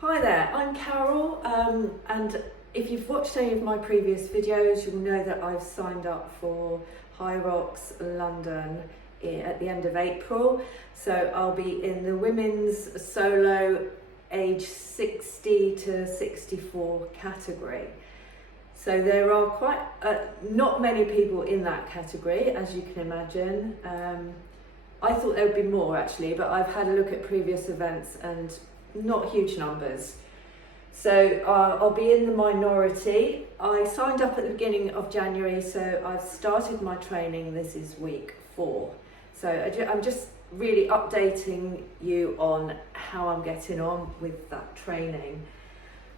Hi there, I'm Carol, and if you've watched any of my previous videos, you'll know that I've signed up for Hyrox London at the end of April. So I'll be in the women's solo age 60 to 64 category. So there are quite not many people in that category, as you can imagine. I thought there would be more actually, but I've had a look at previous events and not huge numbers. So I'll be in the minority. I signed up at the beginning of January, so I've started my training. This is week 4. So I'm just really updating you on how I'm getting on with that training.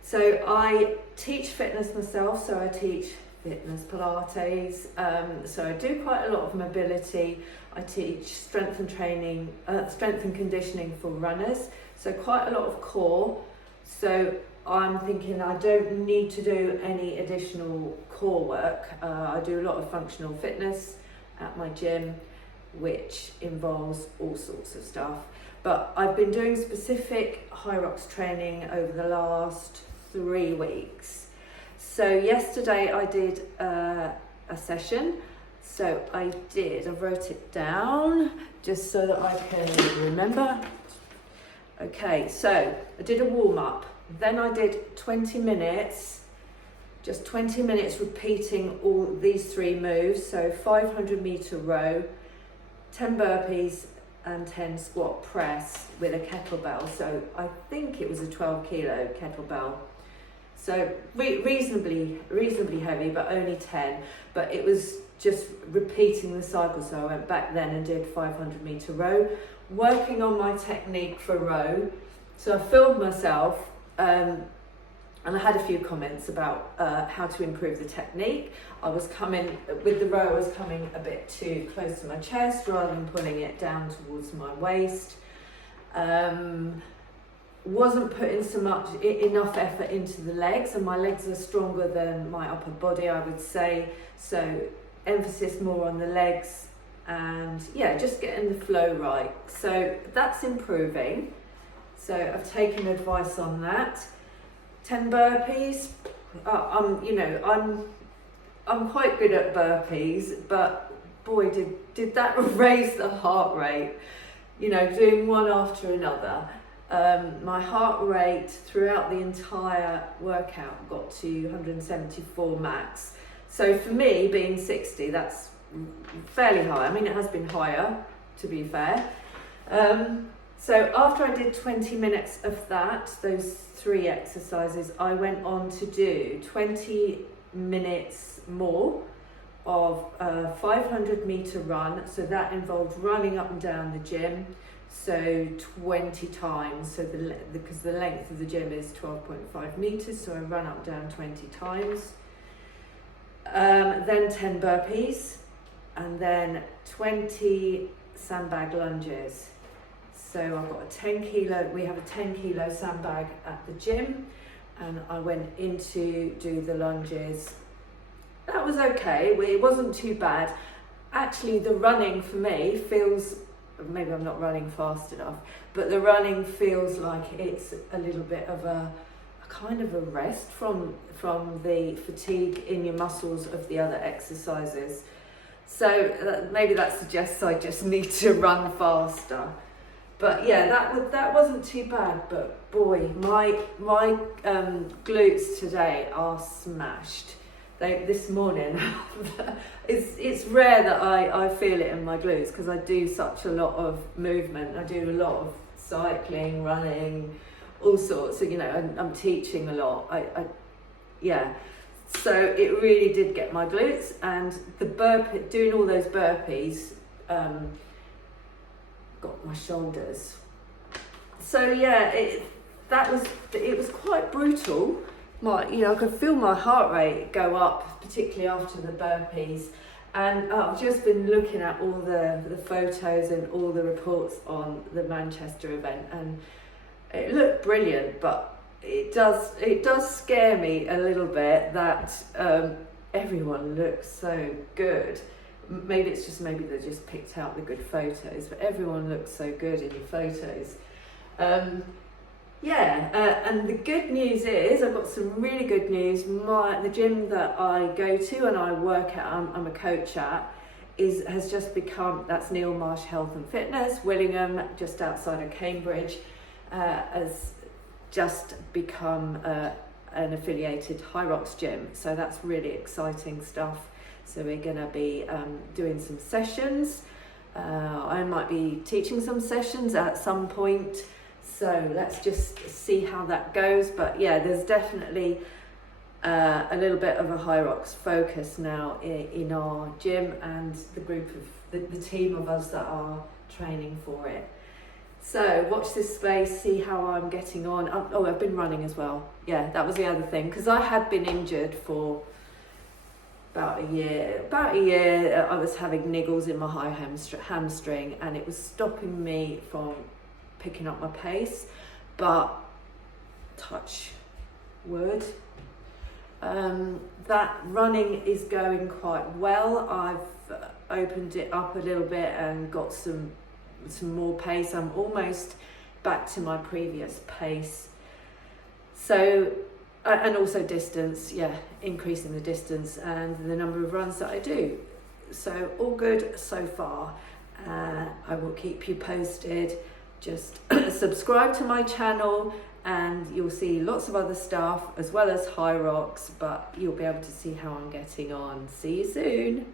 So I teach fitness myself, so I teach fitness Pilates, so I do quite a lot of mobility. I teach strength and conditioning for runners, so quite a lot of core. So I'm thinking I don't need to do any additional core work. I do a lot of functional fitness at my gym, which involves all sorts of stuff. But I've been doing specific Hyrox training over the last 3 weeks. So yesterday I did a session. So I wrote it down just so that I can remember. Okay, so I did a warm up. Then I did 20 minutes, just 20 minutes repeating all these 3 moves. So 500 meter row, 10 burpees and 10 squat press with a kettlebell. So I think it was a 12 kilo kettlebell. So reasonably heavy, but only 10. But it was just repeating the cycle. So I went back then and did 500 meter row, working on my technique for row. So I filmed myself, and I had a few comments about how to improve the technique. I was coming a bit too close to my chest rather than pulling it down towards my waist. Wasn't putting enough effort into the legs, and my legs are stronger than my upper body, I would say. So emphasis more on the legs, and yeah, just getting the flow right. So that's improving. So I've taken advice on that. 10 burpees. I'm quite good at burpees, but boy, did that raise the heart rate. Doing one after another. My heart rate throughout the entire workout got to 174 max. So for me, being 60, that's fairly high. I mean, it has been higher, to be fair. So after I did 20 minutes of that, those 3 exercises, I went on to do 20 minutes more of a 500 meter run. So that involved running up and down the gym. So 20 times, so because the length of the gym is 12.5 meters, so I run up and down 20 times. Then 10 burpees, and then 20 sandbag lunges. So I've got we have a 10 kilo sandbag at the gym, and I went in to do the lunges. That was okay, it wasn't too bad. Actually, the running for me feels, maybe I'm not running fast enough, but the running feels like it's a little bit of a kind of a rest from the fatigue in your muscles of the other exercises. So maybe that suggests I just need to run faster. But yeah, that wasn't too bad. But boy, my glutes today are smashed. This morning, it's rare that I feel it in my glutes because I do such a lot of movement. I do a lot of cycling, running, all sorts. I'm teaching a lot. Yeah. So it really did get my glutes, and doing all those burpees got my shoulders. So yeah, it was quite brutal. I could feel my heart rate go up, particularly after the burpees. And I've just been looking at all the photos and all the reports on the Manchester event, and it looked brilliant, but it does scare me a little bit that everyone looks so good. Maybe they just picked out the good photos, but everyone looks so good in the photos. And the good news is, I've got some really good news. The gym that I go to and I work at, I'm a coach at, has just become, that's Neil Marsh Health and Fitness, Willingham, just outside of Cambridge, has just become an affiliated Hyrox gym. So that's really exciting stuff. So we're going to be doing some sessions. I might be teaching some sessions at some point. So let's just see how that goes. But yeah, there's definitely a little bit of a Hyrox focus now in our gym and the group of the team of us that are training for it. So watch this space, see how I'm getting on. Oh, I've been running as well. Yeah, that was the other thing, because I had been injured for about a year. I was having niggles in my high hamstring, and it was stopping me from picking up my pace. But touch wood, that running is going quite well. I've opened it up a little bit and got some more pace. I'm almost back to my previous pace. So, and also distance, increasing the distance and the number of runs that I do. So all good so far. I will keep you posted. Just subscribe to my channel and you'll see lots of other stuff as well as Hyrox, but you'll be able to see how I'm getting on. See you soon.